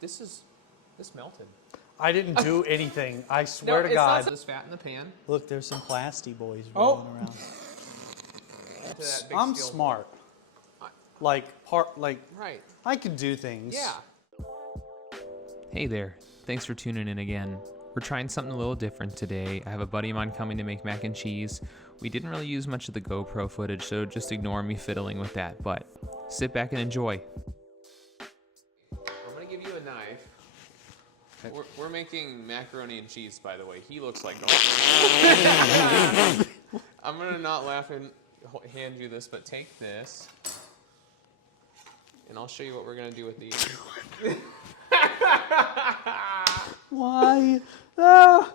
This melted. I didn't do anything. I swear to it's God. not this fat in the pan. Look, there's some plasty boys rolling around. To that big I'm steel smart. bowl. Like Right. I can do things. Yeah. Hey there, thanks for tuning in again. We're trying something a little different today. I have a buddy of mine coming to make mac and cheese. We didn't really use much of the GoPro footage, so just ignore me fiddling with that, but sit back and enjoy. I'm gonna give you a knife. We're making macaroni and cheese, by the way. He looks like I'm gonna not laugh and hand you this, but take this, and I'll show you what we're gonna do with these. Why? Ah.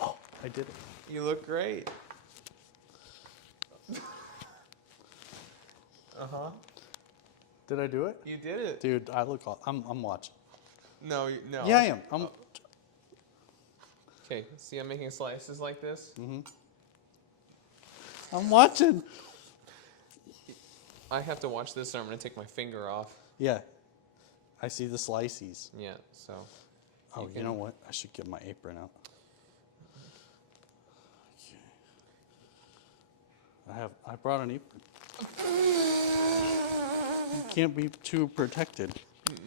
Oh, I did it. You look great. Did I do it? You did it. Dude, I look all, I'm watching. No. Yeah, I am. I'm Okay, see I'm making slices like this? I'm watching. I have to watch this, or I'm gonna take my finger off. Yeah. I see the slices. Yeah, so. Oh, you know what? I should get my apron out. Okay. I brought an apron. You can't be too protected. Okay.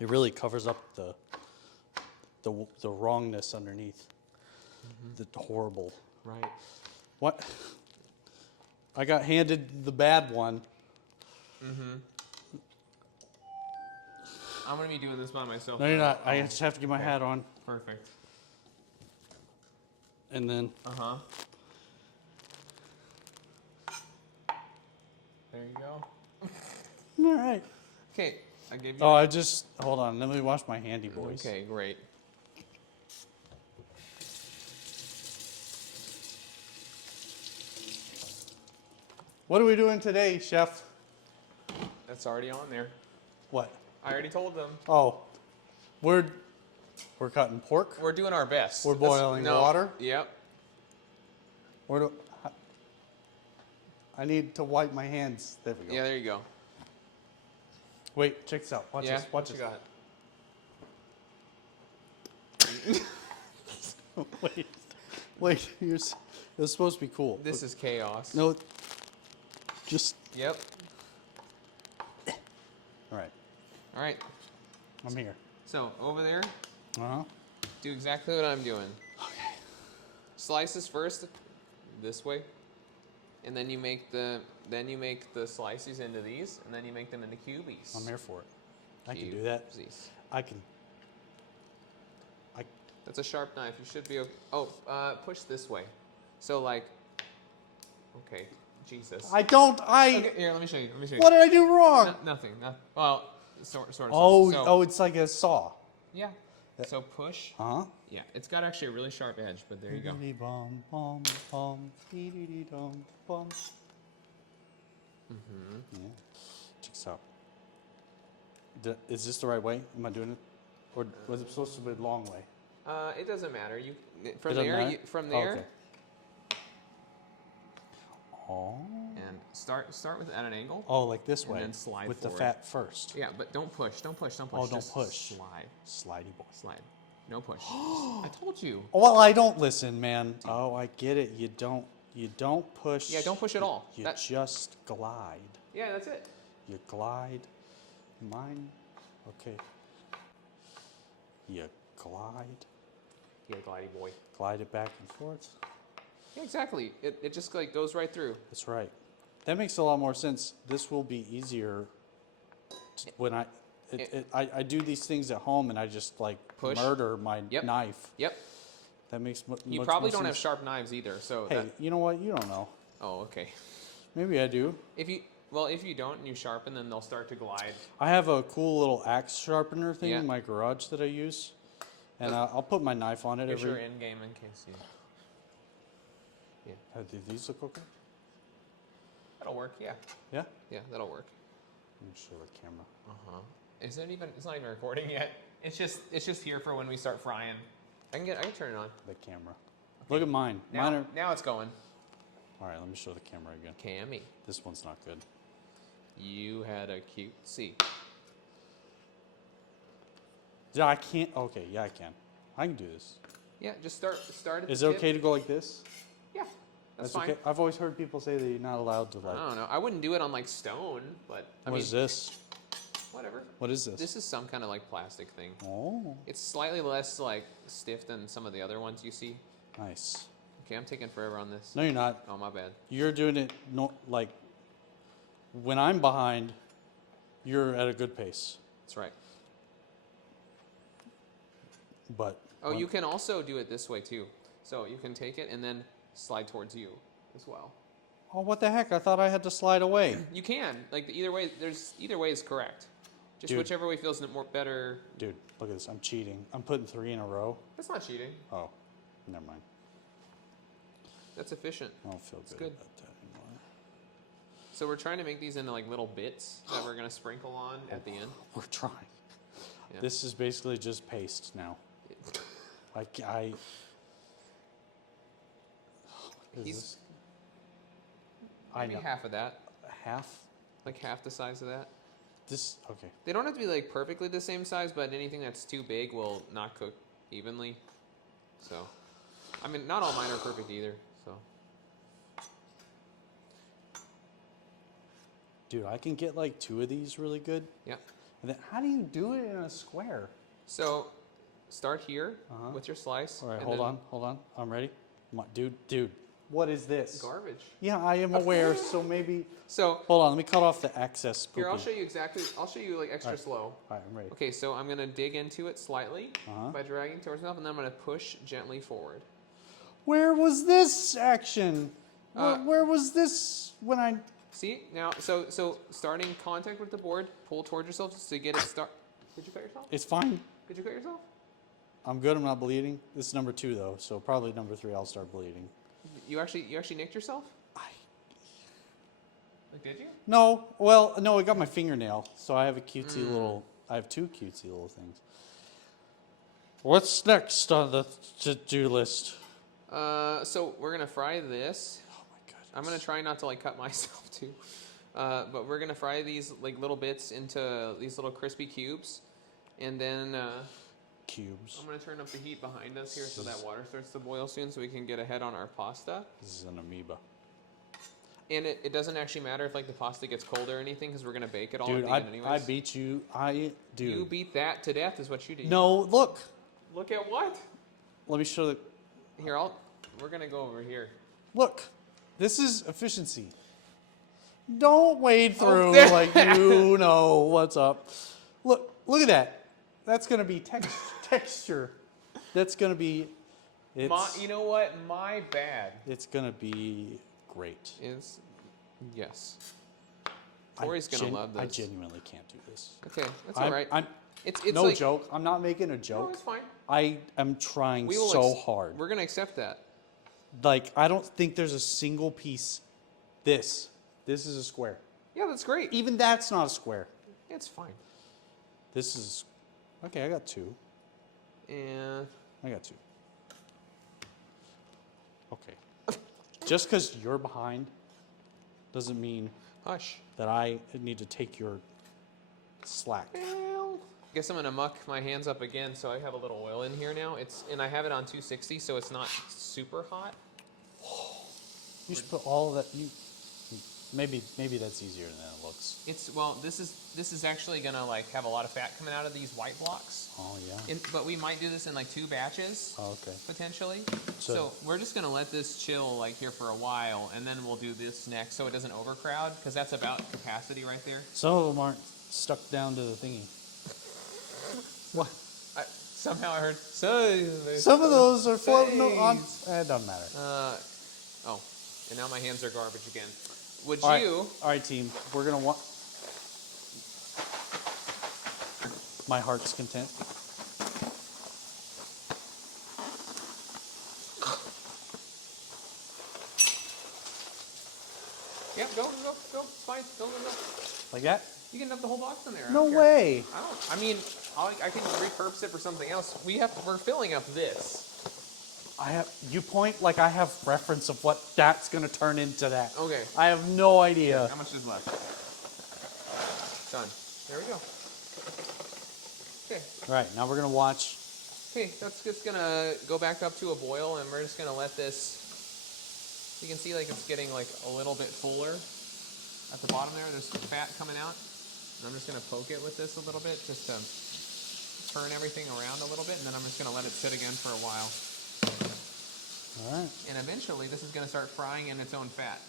It really covers up the wrongness underneath. The horrible. Right. What? I got handed the bad one. I'm gonna be doing this by myself. No, you're not. I just have to get my hat on. Perfect. And then There you go. all right. Okay, I gave you. Oh, I just hold on. Let me wash my handy boys. Okay, great. What are we doing today, chef? That's already on there. What? I already told them. Oh, we're cutting pork. We're doing our best. We're boiling water? Yep. I need to wipe my hands. There we go. Yeah, there you go. Wait, check this out. Watch Yeah. this. Watch What this. you got? Wait. It was supposed to be cool. This is chaos. No. Just. Yep. All right. All right. I'm here. So over there, Uh huh. do exactly what I'm doing. Okay. Slices first, this way, and then you make the slices into these, and then you make them into cubies. I'm here for it. I can do that. Cubies. I can. That's a sharp knife. You should be okay. Oh, push this way. So like, okay, Jesus. Okay, here, let me show you. What did I do wrong? Nothing. Well, sort of. Oh, So, it's like a saw. yeah. So push. Huh? Yeah, it's got actually a really sharp edge, but there you go. Bum, bum, bum, dee-dee-dee-dum, bum. Yeah. Check this out. Is this the right way? Am I doing it? Or was it supposed to be the long way? It doesn't matter. You It doesn't matter? from Oh, there, okay. Oh. and start with at an angle. Oh, like this And way. then slide with forward. the fat first. Yeah, but don't push. Don't push. Oh, don't Just push. Slide. Slidey boy. Slide. No push. I told you. Well, I don't listen, man. Oh, I get it. You don't push. Yeah, don't push at all. You just glide. Yeah, that's it. You glide. Mine. Okay. You glide. Yeah, glidey boy. Glide it back and forth. Yeah, exactly. It just like goes right through. That's right. That makes a lot more sense. This will be easier when I do these things at home and I just like Push. murder my Yep. knife. Yep. That makes You much probably more don't have sense. sharp knives either, so Hey, that, you know what? You don't know. oh, okay. Maybe I do. If you don't and you sharpen, then they'll start to glide. I have a cool little axe sharpener thing Yeah. in my garage that I use, and I'll put my knife on it Here's your every. end game in case you. Yeah, Do these look okay? that'll work. Yeah, Yeah. yeah, that'll work. Let me show the camera. Is it even? It's not even recording yet. It's just here for when we start frying. I can turn it on. The camera. Look at mine. Now, Mine are. now it's going. All right, let me show the camera again. Cammy. This one's not good. You had a cute C. Yeah, I can't. Okay, yeah, I can. I can do this. Yeah, just start at Is the it tip. okay to go like this? Yeah, that's fine. okay. I've always heard people say that you're not allowed to like. I don't know. I wouldn't do it on like stone, but I What mean, is this? whatever. What is this? This is some kind of like plastic thing. Oh, It's slightly less like stiff than some of the other ones you see. nice. Okay, I'm taking forever on this. No, you're not. Oh, my bad. You're doing it like when I'm behind, you're at a good pace. That's right. But Oh, you can also do it this way too. So you can take it and then slide towards you as well. oh, what the heck? I thought I had to slide away. You can like either way. Either way is correct. Just Dude. whichever way feels more better. Dude, look at this. I'm cheating. I'm putting 3 in a row. That's not cheating. Oh, never mind. That's efficient. I don't feel good, good. about that anymore. So we're trying to make these into like little bits that we're gonna sprinkle on at the end. We're trying. Yeah. This is basically just paste now. I is He's this, I maybe know. half of that, Half? like half the size of that. This, okay. They don't have to be like perfectly the same size, but anything that's too big will not cook evenly. So, I mean, not all mine are perfect either. So, Dude, I can get like 2 of these really good. yeah. And then how do you do it in a square? So, start here Uh-huh. with your slice. All right, and hold then on. I'm ready. Come on, dude, what is this? Garbage. Yeah, I am aware, so maybe, So, hold on, let me cut off the excess poopy. here, I'll show you exactly. I'll show you like extra Alright. slow. All right, I'm ready. Okay, so I'm gonna dig into it slightly Uh-huh. by dragging towards myself, and then I'm gonna push gently forward. Where was this action? Uh, Where was this when I... See now, so starting contact with the board, pull towards yourself just to get it start. Did you cut yourself? It's fine. Did you cut yourself? I'm good, I'm not bleeding. This is number 2 though, so probably number 3 I'll start bleeding. You actually nicked yourself? Like, did you? No, well, no, I got my fingernail, so I have a cutesy little... I have 2 cutesy little things. What's next on the to-do list? So we're gonna fry this. Oh my god. I'm gonna try not to like cut myself too. But we're gonna fry these like little bits into these little crispy cubes, and then Cubes. I'm gonna turn up the heat behind us here so that water starts to boil soon, so we can get ahead on our pasta. This is an amoeba. And it doesn't actually matter if like the pasta gets cold or anything, because we're gonna bake it all Dude, at the end anyways. I beat you. Dude. You beat that to death, is what you did. No, look. Look at what? Let me show the... Here, we're gonna go over here. Look. This is efficiency. Don't wade Oh, through there- like you know what's up. Look at that. That's going to be texture. That's going to be... You know what? My bad It's going to be great. is yes. Tori's gonna love this. I genuinely can't do this. Okay, that's all right. It's no like, joke. I'm not making a No, joke. it's fine. I am trying We will so hard. We're gonna accept that. Like, I don't think there's a single piece. This is a square. Yeah, that's great. Even that's not a square. It's fine. This is... Okay, I got 2. And I got 2. Okay. Just because you're behind doesn't mean hush. that I need to take your slack. Well, guess I'm gonna muck my hands up again, so I have a little oil in here now. And I have it on 260, so it's not super hot. You should put all of that... Maybe that's easier than it looks. This is actually gonna like have a lot of fat coming out of these white blocks. Oh, yeah. But we might do this in like 2 batches. Oh, okay. Potentially. So- So we're just gonna let this chill like here for a while, and then we'll do this next, so it doesn't overcrowd, because that's about capacity right there. Some of them aren't stuck down to the thingy. What? Somehow I heard. Some of those are floating on... It doesn't matter. Oh, and now my hands are garbage again. Would All right, you? all right, team. We're going to want... My heart's content. Yeah, go. It's fine. Go. Like that? You can dump the whole box in there. I No don't care. way. I mean, I can repurpose it for something else. We're filling up this. You point like I have reference of what that's going to turn into that. Okay. I have no idea. How much is left? Done. There we go. Okay. All right, now we're gonna watch. Okay, that's just gonna go back up to a boil, and we're just gonna let this. You can see like it's getting like a little bit fuller at the bottom there. There's some fat coming out, and I'm just gonna poke it with this a little bit just to turn everything around a little bit, and then I'm just gonna let it sit again for a while. All right. And eventually, this is gonna start frying in its own fat.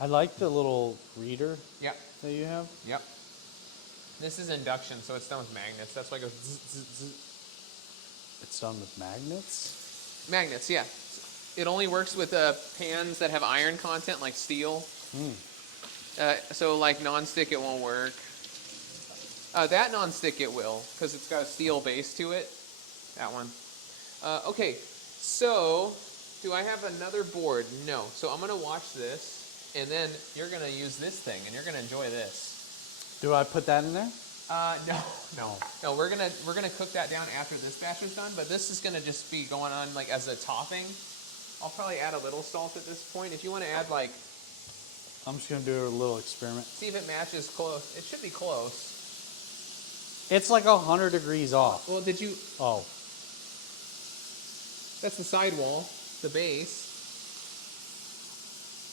I like the little reader Yep. that you have. Yep. This is induction, so it's done with magnets. That's why it goes zzz, zzz, zzz. It's done with magnets. Magnets, yeah. It only works with pans that have iron content, like steel. So like non-stick, it won't work. That non-stick, it will, because it's got a steel base to it. That one. Okay, so do I have another board? No. So I'm going to watch this, and then you're going to use this thing, and you're going to enjoy this. Do I put that in there? No. We're gonna cook that down after this batch is done. But this is gonna just be going on like as a topping. I'll probably add a little salt at this point. If you want to add like, I'm just gonna do a little experiment. see if it matches close. It should be close. It's like 100 degrees off. Well, did you? Oh, That's the sidewall, the base.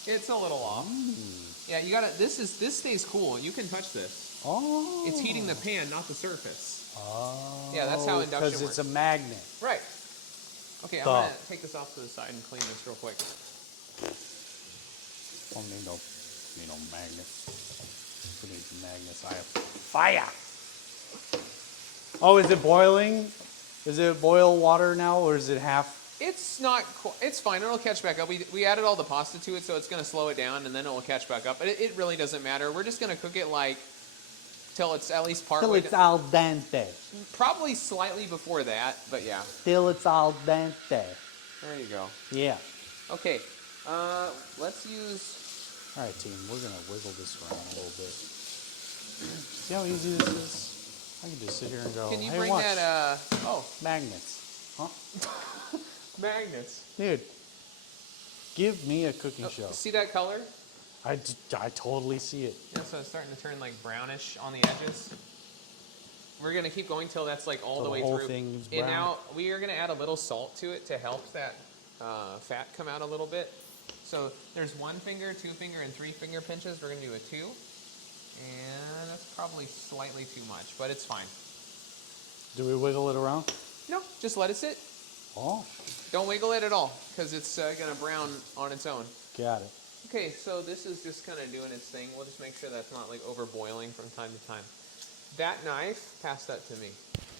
It's a little off. Yeah, you gotta. This stays cool. You can touch this. oh. It's heating the pan, not the surface. Oh. Yeah, that's how induction Because it's a works. magnet. Right. Okay, I'm Duh. gonna take this off to the side and clean this real quick. Oh, need no magnets. We need magnets. I have fire. Oh, is it boiling? Is it boil water now, or is it half? It's not. It's fine. It'll catch back up. We added all the pasta to it, so it's gonna slow it down, and then it will catch back up. But it really doesn't matter. We're just gonna cook it like till it's at least Till partway. it's al dente. Probably slightly before that, but yeah. Till it's al dente. There you go. Yeah. Okay. Let's use. All right, team. We're gonna wiggle this around a little bit. See how easy this is? I can just sit here and go. Can you hey, bring watch. that? Oh, Magnets. Huh? magnets. Dude, give me a cooking show. See that color? I totally see it. Yeah, so it's starting to turn like brownish on the edges. We're gonna keep going till that's like all Till the the way whole through. thing's And brown. now we are gonna add a little salt to it to help that fat come out a little bit. So there's 1 finger, 2 finger, and 3 finger pinches. We're gonna do a 2, and that's probably slightly too much, but it's fine. Do we wiggle it around? No, just let it sit. Oh, Don't wiggle it at all, because it's gonna brown on its own. got it. Okay, so this is just kind of doing its thing. We'll just make sure that's not like over boiling from time to time. That knife, pass that to me.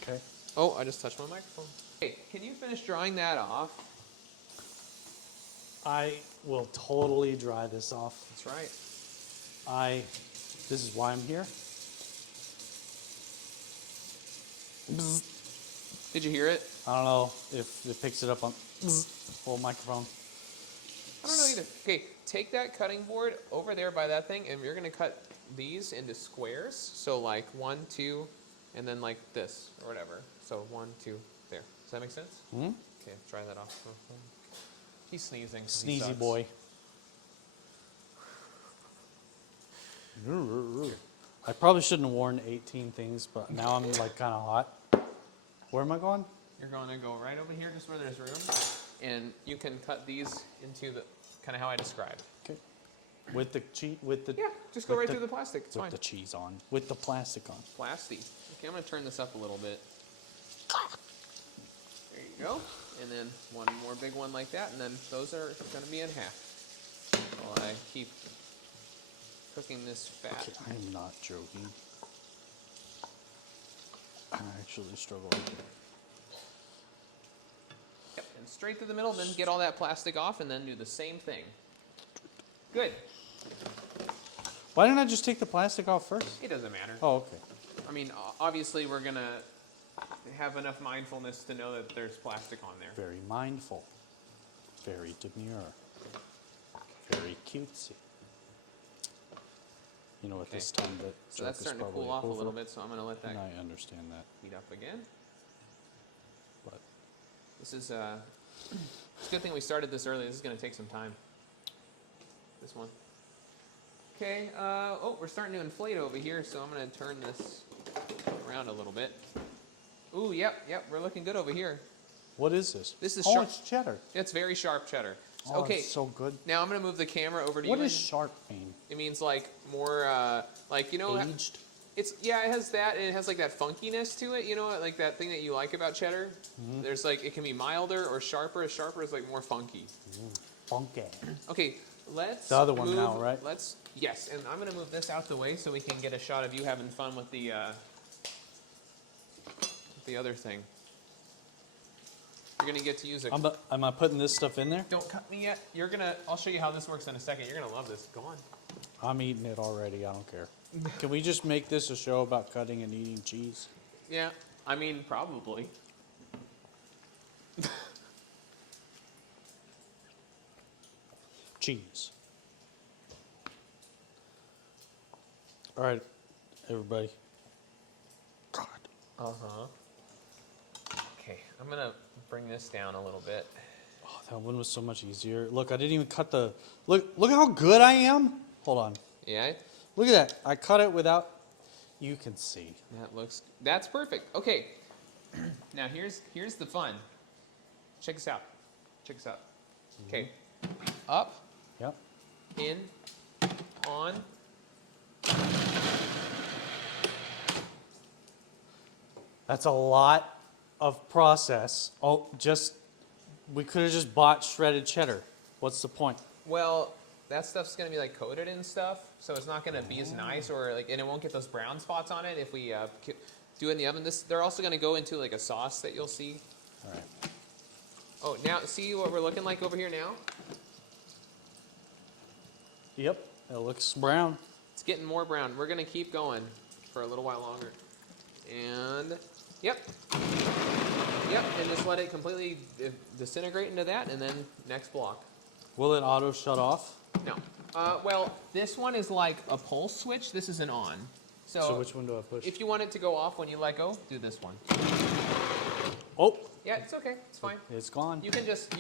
Okay. Oh, I just touched my microphone. Hey, can you finish drying that off? I will totally dry this off. That's right. This is why I'm here. Did you hear it? I don't know if it picks it up on little microphone. I don't know either. Okay, take that cutting board over there by that thing, and you're gonna cut these into squares. So like 1, 2, and then like this or whatever. So 1, 2, there. Does that make sense? Hmm? Okay, try that off. He's sneezing. 'cause he Sneezy sucks. boy. I probably shouldn't have worn 18 things, but now I'm like kind of hot. Where am I going? You're going to go right over here, just where there's room, and you can cut these into the kind of how I described. Okay. With the cheese, with the Yeah, just go with right the- through the plastic. It's with fine. the cheese on, with the plastic on. Plastic. Okay, I'm gonna turn this up a little bit. There you go. And then one more big one like that, and then those are gonna be in half. While I keep cooking this fat. Okay, I'm not joking. I actually struggle with it. Yep, and straight through the middle, then get all that plastic off, and then do the same thing. Good. Why didn't I just take the plastic off first? It doesn't matter. Oh, okay. I mean, obviously we're gonna have enough mindfulness to know that there's plastic on there. Very mindful. Very demure. Very cutesy. You know, at Okay. this time that So that's joke is starting to probably cool off a over, little bit, so I'm gonna let that and I understand that, heat up again. but This is it's a good thing we started this early. This is gonna take some time. This one. Okay. Oh, we're starting to inflate over here, so I'm gonna turn this around a little bit. Ooh, yep. We're looking good over here. What is this? This is oh, sharp. it's cheddar. It's very sharp cheddar. So- Oh, okay. it's so good. Now I'm gonna move the camera over to What you. does and sharp mean? It means like more, like you know. Aged? It's yeah, it has that, and it has like that funkiness to it. You know, like that thing that you like about cheddar. Mm-hmm. There's like it can be milder or sharper. Sharper is like more funky. Funky. Okay, let's. The other one move, now, right? Yes, and I'm gonna move this out the way so we can get a shot of you having fun with the other thing. You're gonna get to use it. Am I putting this stuff in there? Don't cut me yet. I'll show you how this works in a second. You're gonna love this. Go on. I'm eating it already. I don't care. Can we just make this a show about cutting and eating cheese? Yeah, I mean probably. Cheese. All right, everybody. God. Okay, I'm gonna bring this down a little bit. Oh, that one was so much easier. Look, I didn't even cut the. Look how good I am. Hold on. Yeah, Look at that. I cut it without. You can see. that's perfect. Okay, now here's the fun. Check this out. Okay, up, Yep. in, on. That's a lot of process. Oh, we could have just bought shredded cheddar. What's the point? Well, that stuff's gonna be like coated and stuff, so it's not gonna be as nice, or like, and it won't get those brown spots on it if we do it in the oven. They're also gonna go into like a sauce that you'll see. All right. Oh, now see what we're looking like over here now? Yep. It looks brown. It's getting more brown. We're gonna keep going for a little while longer. And yep, and just let it completely disintegrate into that, and then next block. Will it auto shut off? No. Well, this one is like a pulse switch. This is an on. So which one do I push? If you want it to go off when you let go, do this one. Oh, Yeah, it's okay. It's fine. it's gone. You can just.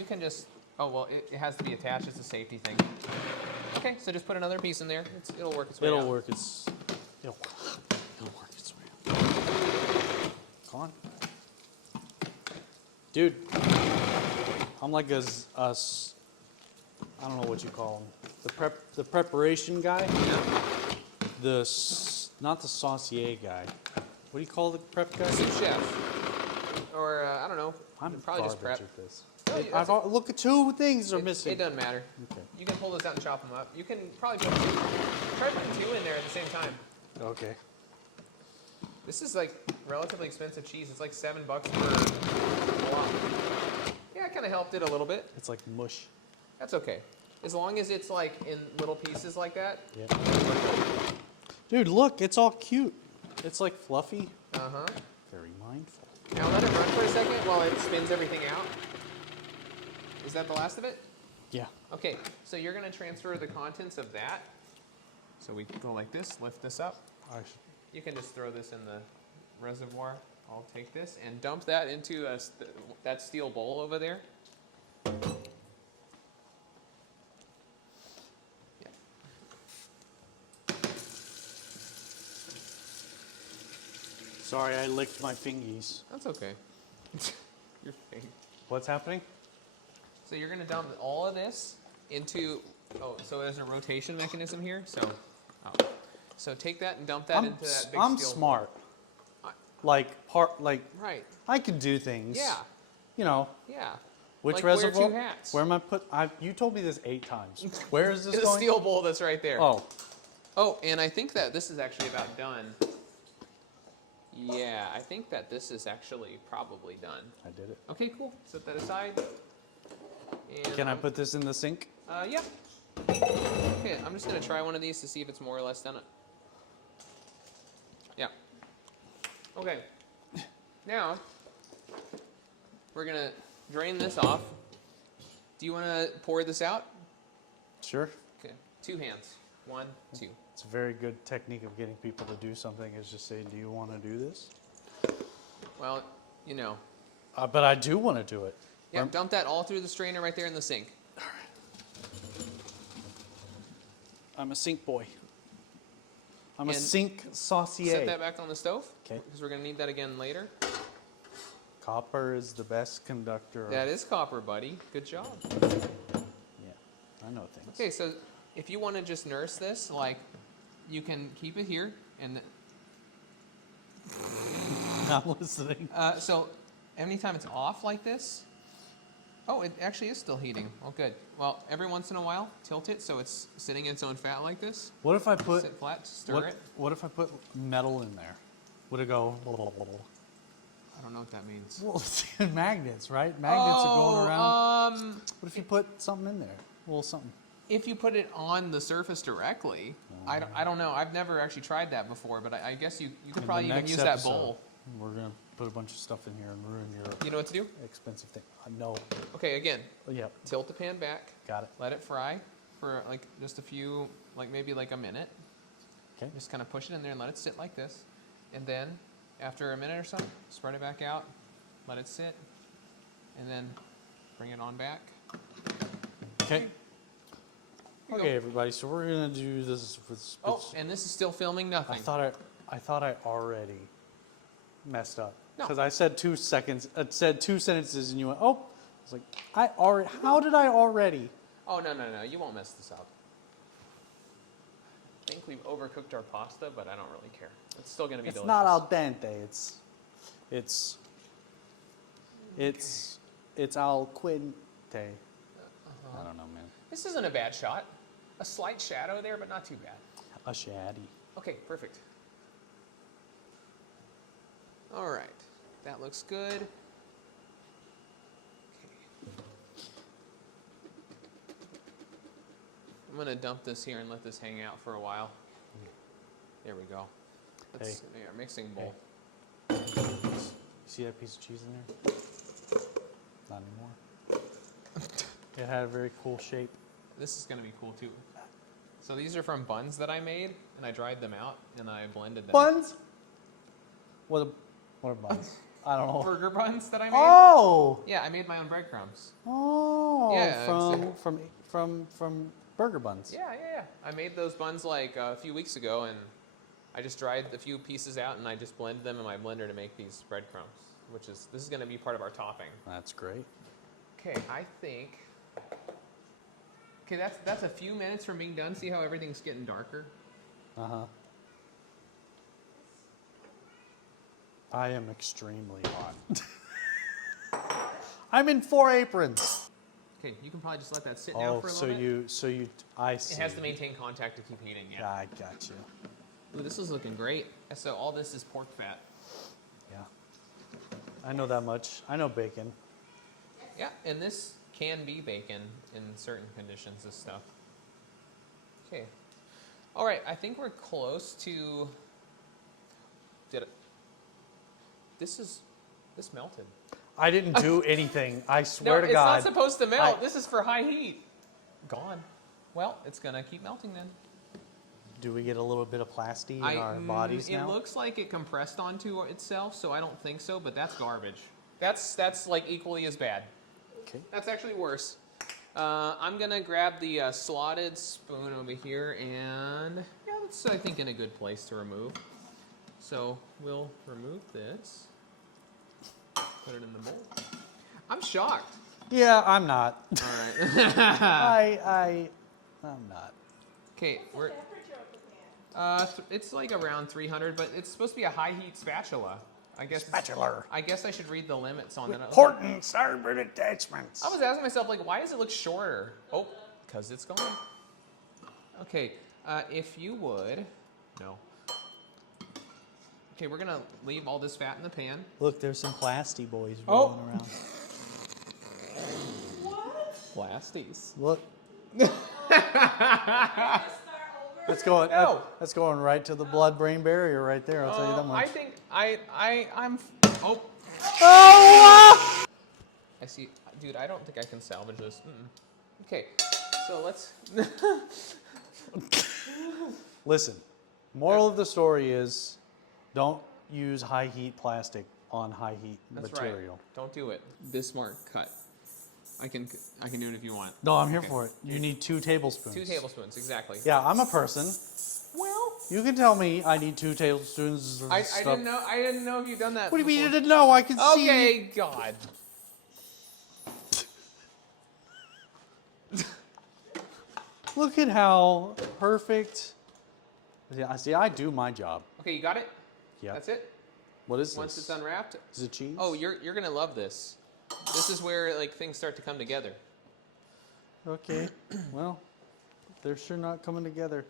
Oh well, it has to be attached. It's a safety thing. Okay, so just put another piece in there. It'll work its way It'll out. work. It'll work its way out. Gone. Dude, I'm like I don't know what you call him. The preparation guy. Yeah. Not the saucier guy. What do you call the prep guy? Sous chef. Or I don't know. I'm probably just prep. garbage at this. No, that's Look at 2 things are it, missing. It doesn't matter. Okay. You can pull this out and chop them up. You can probably try putting 2 in there at the same time. Okay. This is like relatively expensive cheese. It's like $7 per block. Yeah, it kind of helped it a little bit. It's like mush. That's okay. As long as it's like in little pieces like that. Yeah. Dude, look, it's all cute. It's like fluffy. Uh-huh. Very mindful. Now let it run for a second while it spins everything out. Is that the last of it? Yeah. Okay, so you're going to transfer the contents of that. So we go like this, lift this up. You can just throw this in the reservoir. I'll take this and dump that into that steel bowl over there. Yeah. Sorry, I licked my fingies. That's okay. Your face. What's happening? So you're going to dump all of this into, so there's a rotation mechanism here. So take that and dump that into that big I'm steel smart. bowl. Like Right. I can do things. Yeah. You know, Yeah. which Like reservoir? wear 2 hats. Where am I put? You told me this 8 times. Where is this It's a going? steel bowl that's right there. Oh, Oh, and I think that this is actually about done. Yeah, I think that this is actually probably done. I did it. Okay, cool. Set that aside. And Can I put this in the sink? Yeah. Okay, I'm just gonna try one of these to see if it's more or less done. Yeah. Okay. Now we're gonna drain this off. Do you want to pour this out? Sure. Okay. 2 hands. 1, 2. It's a very good technique of getting people to do something is just say, do you want to do this? Well, you know. But I do want to do it. Yeah, dump that all through the strainer right there in the sink. I'm a sink boy. I'm a And sink saucier. Set that back on the stove. 'Kay. Because we're going to need that again later. Copper is the best conductor. That is copper, buddy. Good job. Yeah, I know things. Okay, so if you want to just nurse this, like, you can keep it here. And I'm listening. so anytime it's off like this, oh, it actually is still heating. Oh, good. Well, every once in a while, tilt it so it's sitting in its own fat like this. What if I put Sit flat, stir it. what if I put metal in there? Would it go? I don't know what that means. Well, magnets, right? Magnets are going around. What if you put something in there? A little something. If you put it on the surface directly, I don't know. I've never actually tried that before, but I guess you could In probably the even next use that episode, bowl. We're gonna put a bunch of stuff in here and ruin your You know what to do? expensive thing. No. Okay, again, Yep. tilt the pan back. Got it. Let it fry for like just a few, like maybe like a minute. Okay. Just kind of push it in there and let it sit like this. And then after a minute or so, spread it back out, let it sit, and then bring it on back. Okay. Here you Okay, go. everybody. So we're gonna do this with. Oh, and this is still filming nothing. I thought I already messed up No. because I said 2 seconds. I said 2 sentences, and you went, "Oh." I was like, "I already." How did I already? Oh, no, you won't mess this up. I think we've overcooked our pasta, but I don't really care. It's still going to be It's delicious. not al dente. It's al quinte. I don't know, man. This isn't a bad shot. A slight shadow there, but not too bad. A shaddy. Okay, perfect. All right, that looks good. Okay. I'm gonna dump this here and let this hang out for a while. There we go. That's our mixing bowl. See that piece of cheese in there? Not anymore. It had a very cool shape. This is gonna be cool too. So these are from buns that I made, and I dried them out, and I blended them. Buns? What are buns? I don't know. Burger buns that I made. Oh! Yeah, I made my own breadcrumbs. Oh! Yeah, from burger buns. Yeah. I made those buns like a few weeks ago, and I just dried a few pieces out, and I just blended them in my blender to make these breadcrumbs. This is going to be part of our topping. That's great. Okay, I think. Okay, that's a few minutes from being done. See how everything's getting darker? Uh-huh. I am extremely hot. I'm in 4 aprons. Okay, you can probably just let that sit now Oh, for a little bit. I see. It has to maintain contact to keep heating. Yeah. I got you. Ooh, this is looking great. So all this is pork fat. Yeah. I know that much. I know bacon. Yeah, and this can be bacon in certain conditions, this stuff. Okay. All right, I think we're close to... This melted. I didn't do anything. I swear to it's God. not supposed to melt. This is for high heat. Gone. Well, it's going to keep melting then. Do we get a little bit of plastic in our bodies now? It looks like it compressed onto itself, so I don't think so, but that's garbage. That's like equally as bad. Okay. That's actually worse. I'm going to grab the slotted spoon over here, and yeah, that's, I think, in a good place to remove. So we'll remove this, put it in the bowl. I'm shocked. Yeah, I'm not. All right. I'm not. Okay, we're... it's like around 300, but it's supposed to be a high heat spatula. I guess. Spatula. I guess I should read the limits on that. Important starboard attachments. I was asking myself, like, why does it look shorter? Oh, because it's gone. Okay, if you would, no. Okay, we're gonna leave all this fat in the pan. Look, there's some plasty boys Oh. rolling around. Plasties. Look. That's going. No. That's going right to the blood-brain barrier right there. I'll tell you that much. I think I'm. Oh. Oh! I see, dude. I don't think I can salvage this. Okay, so let's. Listen. Moral of the story is, don't use high heat plastic on high heat That's material. right. Don't do it. Bismarck cut. I can do it if you want. No, I'm here Okay. for it. You need 2 tablespoons. 2 tablespoons, exactly. Yeah, I'm a person. Well, You can tell me I need 2 tablespoons of I stuff. didn't know. I didn't know if you've done that. What do you mean you before. didn't know? I can see. Okay, God. Look at how perfect. See, I do my job. Okay, you got it. Yeah. That's it. What is Once this? it's unwrapped. Is it cheese? Oh, you're gonna love this. This is where like things start to come together. Okay. Well, they're sure not coming together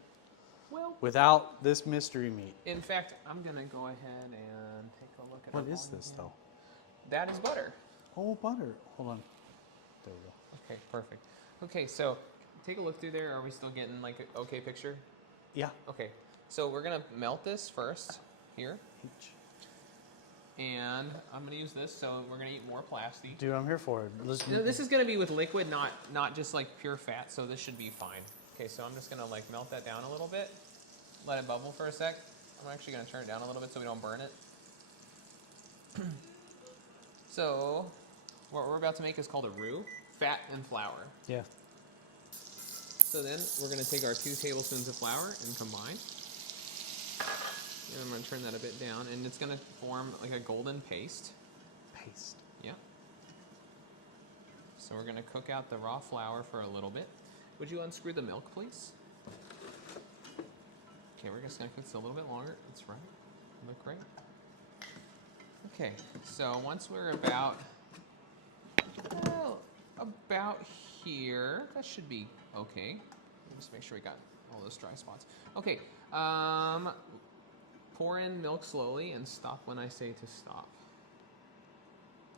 Well, without this mystery meat. in fact, I'm gonna go ahead and take a look at. What our is volume this here. though? That is butter. Oh, butter. Hold on. There we go. Okay, perfect. Okay, so take a look through there. Are we still getting like an okay picture? Yeah. Okay, so we're gonna melt this first here, H. and I'm gonna use this. So we're gonna eat more plastic. Dude, I'm here for it. Listen. No, this is gonna be with liquid, not just like pure fat. So this should be fine. Okay, so I'm just gonna like melt that down a little bit, let it bubble for a sec. I'm actually gonna turn it down a little bit so we don't burn it. So what we're about to make is called a roux, fat and flour. Yeah. So then we're going to take our 2 tablespoons of flour and combine. And I'm going to turn that a bit down, and it's going to form like a golden paste. Paste. Yeah. So we're going to cook out the raw flour for a little bit. Would you unscrew the milk, please? Okay, we're just going to cook this a little bit longer. That's right. Look great. Okay, so once we're about here, that should be okay. Let me just make sure we got all those dry spots. Okay, pour in milk slowly and stop when I say to stop.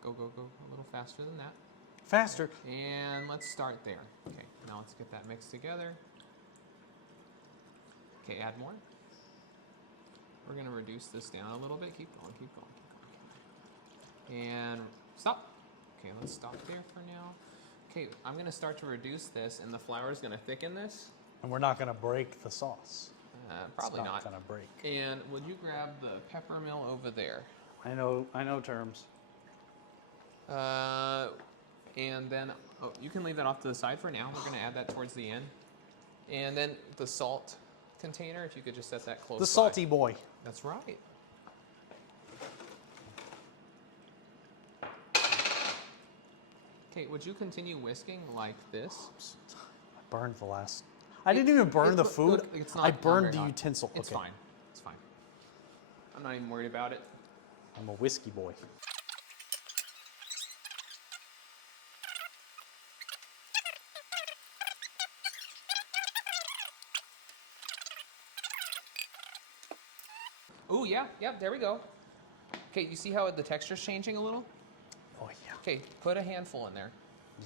Go, go, go, a little faster than that. Faster. And let's start there. Okay, now let's get that mixed together. Okay, add more. We're gonna reduce this down a little bit. Keep going, keep going, keep going. And stop. Okay, let's stop there for now. Okay, I'm gonna start to reduce this, and the flour is gonna thicken this. And we're not gonna break the sauce. Probably it's not. gonna break. And would you grab the pepper mill over there? I know terms. And then you can leave that off to the side for now. We're gonna add that towards the end. And then the salt container, if you could just set that close The by. salty boy. That's right. Okay, would you continue whisking like this? I burned the last. I didn't even burn the food. Look, it's not I burned very the hot. utensil. It's okay. fine. It's fine. I'm not even worried about it. I'm a whiskey boy. Oh yeah, yep, there we go. Okay, you see how the texture's changing a little? Oh yeah. Okay, put a handful in there. Yeah.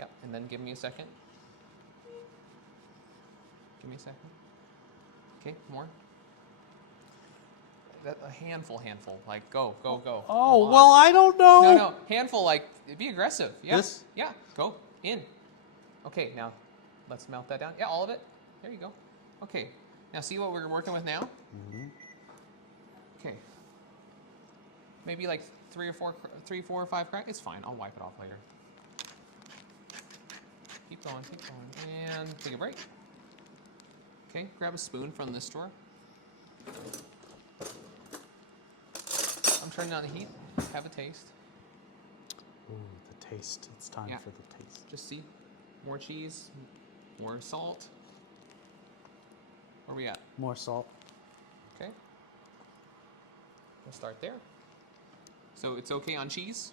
Yep, and then give me a second. Give me a second. Okay, more. A handful, like go, go, go. Oh Come on. well, I don't know. No, handful, like be aggressive. Yeah. This? Yeah, go in. Okay, now let's melt that down. Yeah, all of it. There you go. Okay, now see what we're working with now? Mm-hmm. Okay. Maybe like 3 or 4 or 5 cracks. It's fine. I'll wipe it off later. Keep going, and take a break. Okay, grab a spoon from this drawer. I'm turning down the heat. Have a taste. Ooh, the taste. It's time Yeah. for the taste. Just see. More cheese, more salt. Where we at? More salt. Okay. We'll start there. So it's okay on cheese?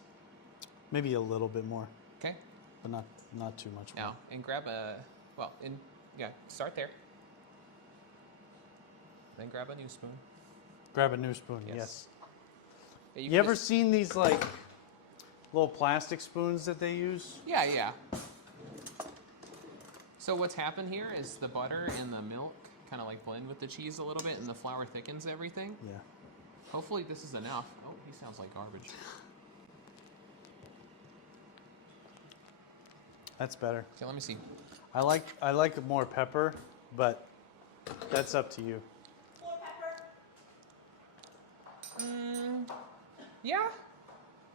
Maybe a little bit more, Okay. but not too much more. Now, and grab a, start there. Then grab a new spoon. Grab a new spoon. Yes. Yes. Yeah, You can ever just- seen these like little plastic spoons that they use? Yeah, yeah. So what's happened here is the butter and the milk kind of like blend with the cheese a little bit, and the flour thickens everything. Yeah. Hopefully this is enough. Oh, he sounds like garbage. That's better. Okay, let me see. I like more pepper, but that's up to you. Yeah.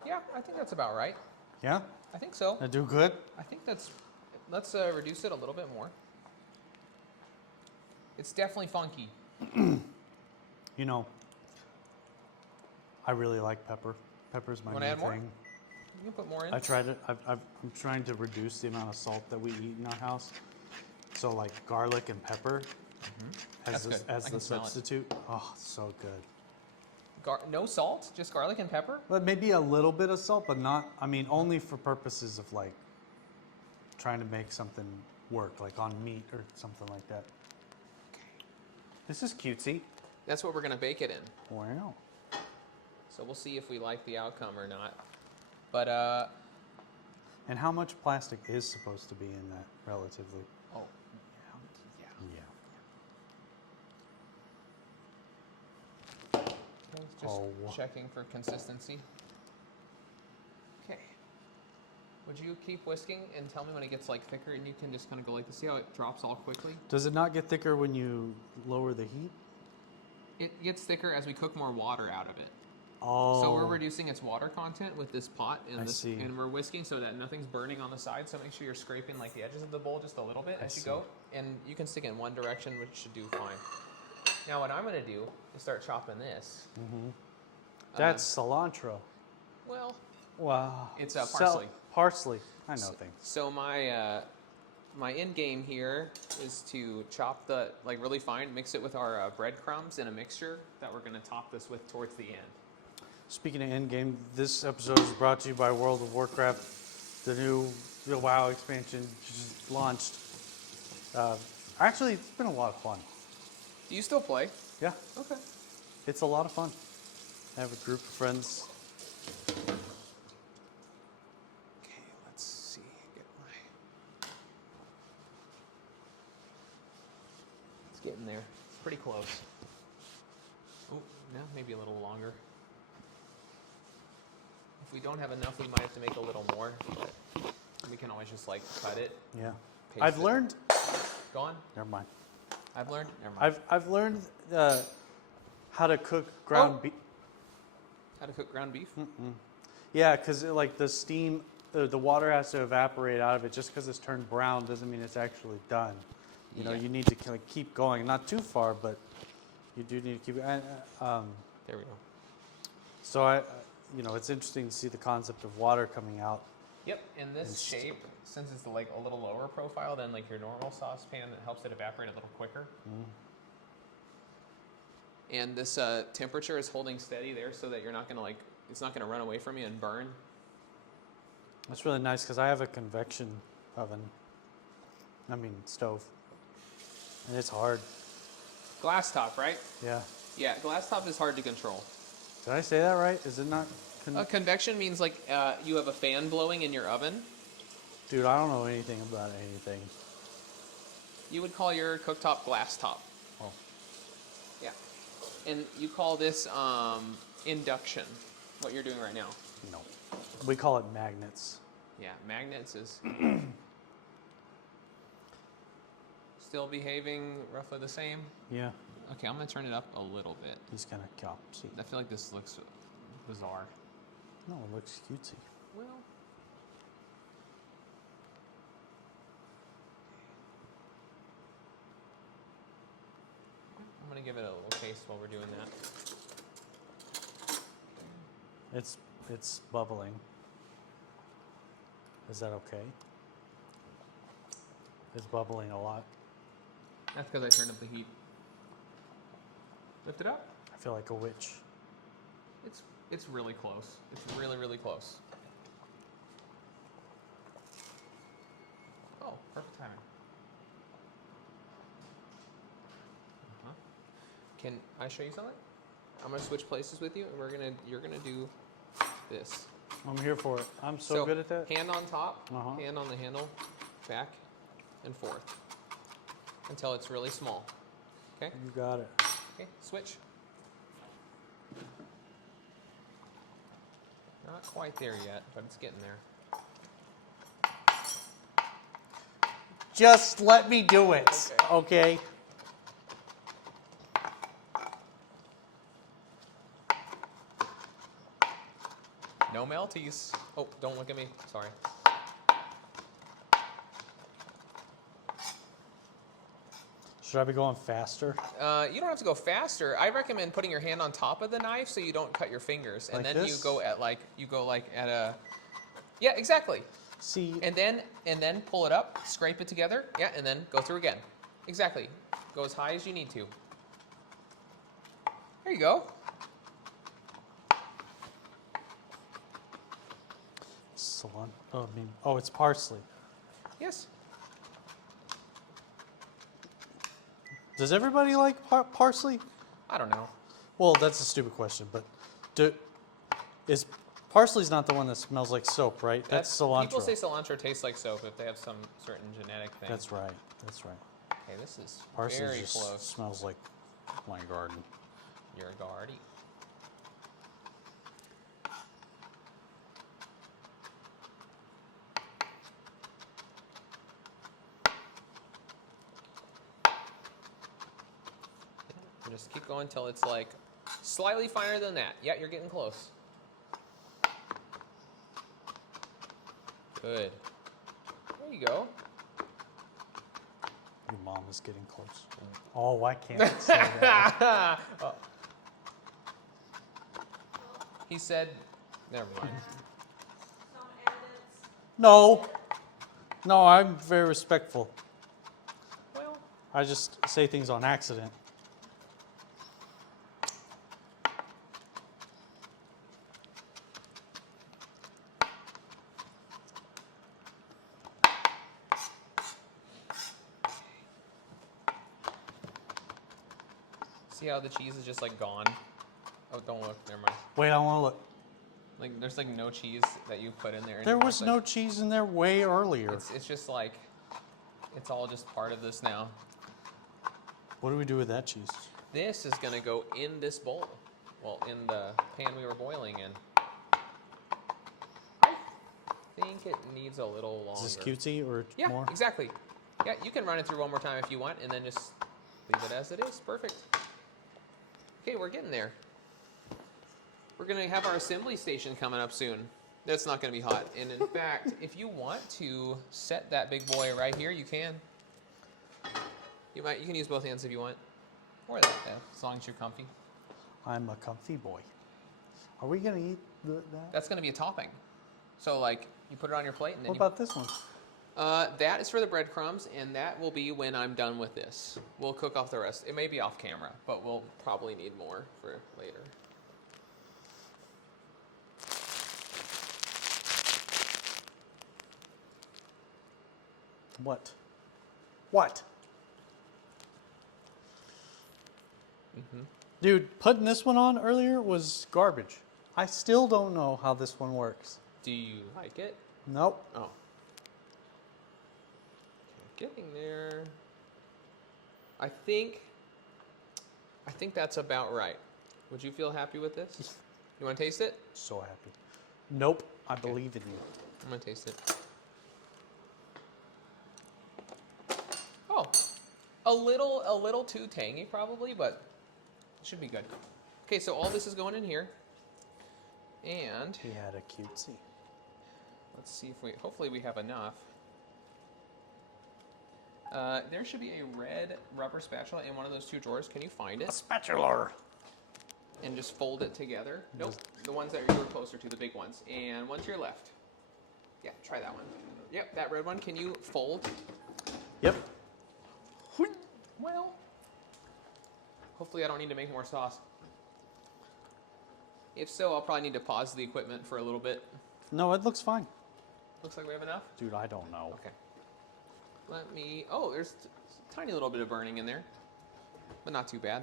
Yeah, I think that's about right. Yeah? I think so. I do good? I think let's reduce it a little bit more. It's definitely funky. You know, I really like pepper. Pepper's my Wanna new add more? thing. You can put more in. I tried it. I'm trying to reduce the amount of salt that we eat in our house. So like garlic and pepper That's good. I as can the smell it. substitute. Oh, so good. No salt, just garlic and pepper. But maybe a little bit of salt, but not. I mean, only for purposes of like trying to make something work, like on meat or something like that. This is cutesy. That's what we're gonna bake it in. Wow. So we'll see if we like the outcome or not. But And how much plastic is supposed to be in that, relatively? oh, Yeah. okay, just Oh. checking for consistency. Okay. Would you keep whisking and tell me when it gets like thicker, and you can just kind of go like this. See how it drops all quickly? Does it not get thicker when you lower the heat? It gets thicker as we cook more water out of it. Oh. So we're reducing its water content with this pot I see. and we're whisking so that nothing's burning on the side. So make sure you're scraping like the edges of the bowl just a little bit as you see. go. And you can stick it in one direction, which should do fine. Now what I'm gonna do is start chopping this. That's cilantro. Well, Wow. It's, parsley. Parsley. I know things. so my end game here is to chop the like really fine, mix it with our breadcrumbs in a mixture that we're gonna top this with towards the end. Speaking of endgame, this episode is brought to you by World of Warcraft. The new WoW expansion just launched. Actually, it's been a lot of fun. Do you still play? Yeah, Okay. it's a lot of fun. I have a group of friends. Okay, let's see. Get my. It's getting there. It's pretty close. Oh, no, maybe a little longer. If we don't have enough, we might have to make a little more. But we can always just like cut it. Yeah, Paste I've it. learned. Gone. Never mind. I've learned. Never mind. I've learned how to cook ground beef. How to cook ground beef? Yeah, because like the steam, the water has to evaporate out of it. Just because it's turned brown doesn't mean it's actually done. You know, Yeah. you need to like keep going, not too far, but you do need to keep. There we go. So you know, it's interesting to see the concept of water coming out. Yep. In this shape, since it's like a little lower profile than like your normal saucepan, it helps it evaporate a little quicker. And this temperature is holding steady there, so that you're not gonna like it's not gonna run away from you and burn. That's really nice because I have a convection oven. I mean stove, and it's hard. Glass top, right? Yeah. Yeah, glass top is hard to control. Did I say that right? Is it not? Convection means like you have a fan blowing in your oven. Dude, I don't know anything about anything. You would call your cooktop glass top. Oh. Yeah. And you call this induction, what you're doing right now. No. We call it magnets. Yeah, magnets is still behaving roughly the same. Yeah. Okay, I'm gonna turn it up a little bit. He's gonna cop. See. I feel like this looks bizarre. No, it looks cutesy. Well, I'm gonna give it a little taste while we're doing that. It's bubbling. Is that okay? It's bubbling a lot. That's because I turned up the heat. Lift it up. I feel like a witch. It's really close. It's really, really close. Oh, perfect timing. Can I show you something? I'm gonna switch places with you, and you're gonna do this. I'm here for it. I'm so good at that. Hand on top, Uh-huh. hand on the handle, back and forth until it's really small. Okay. You got it. Okay. Switch. Not quite there yet, but it's getting there. Just let me do it. Okay. No melties. Oh, don't look at me. Sorry. Should I be going faster? You don't have to go faster. I recommend putting your hand on top of the knife so you don't cut your fingers, and Like then this? you go at a. Yeah, exactly. See, And then pull it up, scrape it together. Yeah, and then go through again. Exactly. Go as high as you need to. There you go. cilantro. Oh, I mean, oh, it's parsley. Yes. Does everybody like parsley? I don't know. Well, that's a stupid question, but is parsley's not the one that smells like soap, right? That's cilantro. People say cilantro tastes like soap if they have some certain genetic thing. That's right. That's right. Okay, this is Parsley very just close. smells like my garden. Your garden. And just keep going until it's like slightly finer than that. Yeah, you're getting close. Good. There you go. Your mom is getting close. Oh, why can't I say that? Oh. He said, never mind. No. No, I'm very respectful. Well, I just say things on accident. see how the cheese is just like gone? Oh, don't look. Never mind. Wait, I want to look. Like, there's like no cheese that you put in there. There anymore. was It's no like- cheese in there way earlier. It's just like, it's all just part of this now. What do we do with that cheese? This is gonna go in this bowl. Well, in the pan we were boiling in. I think it needs a little longer. Is this cutesy or Yeah, more? exactly. Yeah, you can run it through one more time if you want, and then just leave it as it is. Perfect. Okay, we're getting there. We're gonna have our assembly station coming up soon. That's not gonna be hot. And in fact, if you want to set that big boy right here, you can. You can use both hands if you want, or that, as long as you're comfy. I'm a comfy boy. Are we gonna eat that? That's gonna be a topping. So like, you put it on your plate, and then What about this one? that is for the breadcrumbs, and that will be when I'm done with this. We'll cook off the rest. It may be off camera, but we'll probably need more for later. What? What? Dude, putting this one on earlier was garbage. I still don't know how this one works. Do you like it? Nope. Oh. Okay, getting there. I think that's about right. Would you feel happy with this? You want to taste it? So happy. Nope. I believe in you. I'm gonna taste it. Oh, a little too tangy probably, but it should be good. Okay, so all this is going in here, and He had a cutesy. let's see if hopefully we have enough. There should be a red rubber spatula in one of those two drawers. Can you find it? Spatula. And just fold it together. Nope, the ones that you were closer to, the big ones. And one to your left. Yeah, try that one. Yep, that red one. Can you fold? Yep. Well, hopefully I don't need to make more sauce. If so, I'll probably need to pause the equipment for a little bit. No, it looks fine. Looks like we have enough. Dude, I don't know. Okay. Let me, oh, there's a tiny little bit of burning in there, but not too bad.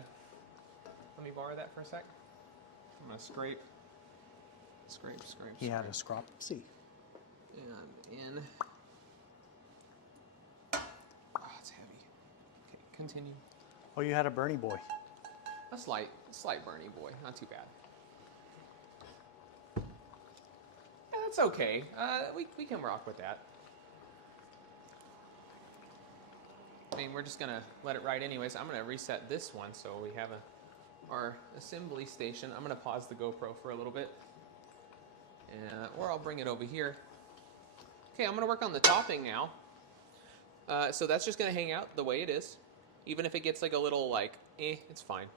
Let me borrow that for a sec. I'm gonna scrape. He had a scropsy. And in. Oh, it's heavy. Okay, continue. Oh, you had a Bernie boy. A slight burny boy, not too bad. Yeah, that's okay. We can rock with that. I mean, we're just gonna let it ride anyways. I'm gonna reset this one so we have our assembly station. I'm gonna pause the GoPro for a little bit, or I'll bring it over here. Okay, I'm gonna work on the topping now. So that's just gonna hang out the way it is. Even if it gets like a little like, it's fine.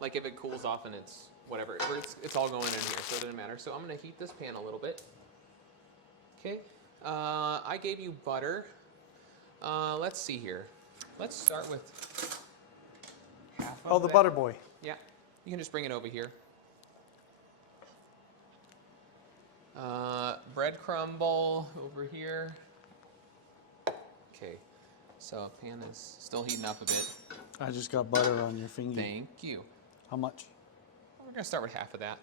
Like if it cools off and it's whatever, it's all going in here, so it doesn't matter. So I'm gonna heat this pan a little bit. Okay, I gave you butter. Let's see here. Let's start with half of Oh, the that. butter boy. Yeah, you can just bring it over here. Breadcrumb bowl over here. Okay, so pan is still heating up a bit. I just got butter on your finger. Thank you. How much? We're gonna start with half of that.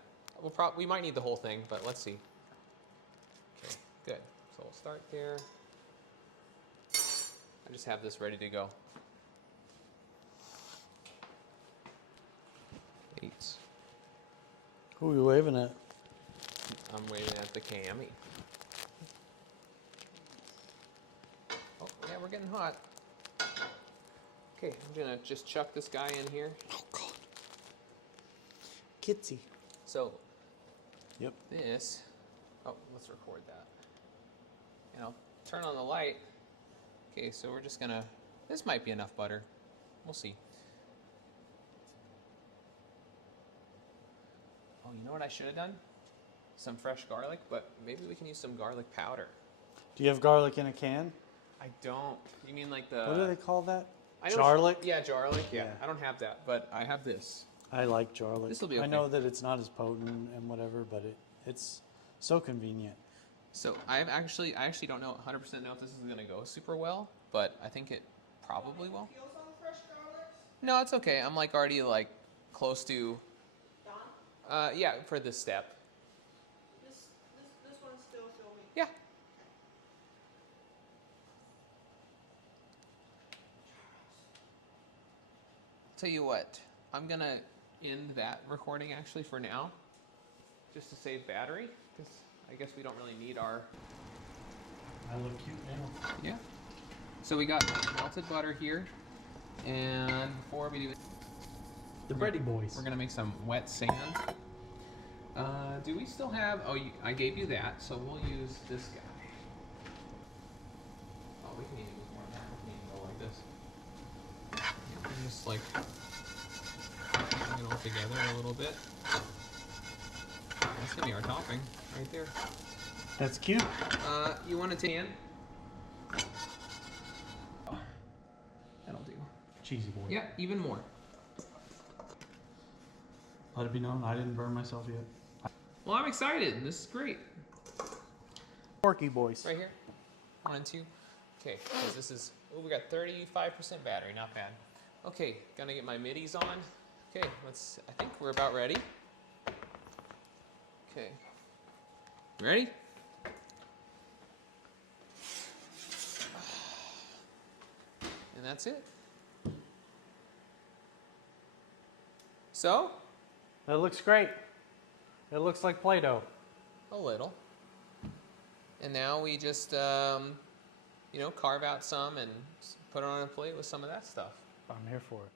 We might need the whole thing, but let's see. Okay, good. So we'll start there. I just have this ready to go. 8. Who are you waving at? I'm waving at the cami. Oh, yeah, we're getting hot. Okay, I'm gonna just chuck this guy in here. Oh, God. Kitsy. So, Yep. this, let's record that. And I'll turn on the light. Okay, so we're just gonna, this might be enough butter. We'll see. Oh, you know what I should have done? Some fresh garlic, but maybe we can use some garlic powder. Do you have garlic in a can? I don't. You mean like the... What do they call that? I know Jarlic? Yeah, jarlic. Yeah. Yeah. I don't have that, but I have this. I like garlic. This'll be I okay. know that it's not as potent and whatever, but it's so convenient. So I actually don't know 100% know if this is gonna go super well, but I think it probably will. Peels on fresh garlics? No, it's okay. I'm like already like close to. Done? Yeah, for this step. This one's still filming. Yeah. Tell you what, I'm gonna end that recording actually for now, just to save battery, because I guess we don't really need our. I look cute now. Yeah. So we got melted butter here, and before we do, The bready boys. we're gonna make some wet sand. Do we still have? Oh, I gave you that, so we'll use this guy. Oh, we can even use more of that. We can even go like this. Yeah, we can just like bring it all together a little bit. That's gonna be our topping right there. That's cute. You want to tan? Oh, that'll do. Cheesy boy. Yeah, even more. Let it be known, I didn't burn myself yet. Well, I'm excited. This is great. Porky boys. Right here. 1 and 2. Okay, 'cause this is. Oh, we got 35% battery. Not bad. Okay, gonna get my middies on. Okay, I think we're about ready. Okay. Ready? And that's it. So, That looks great. It looks like Play-Doh. a little. And now we just, carve out some and put it on a plate with some of that stuff. I'm here for it.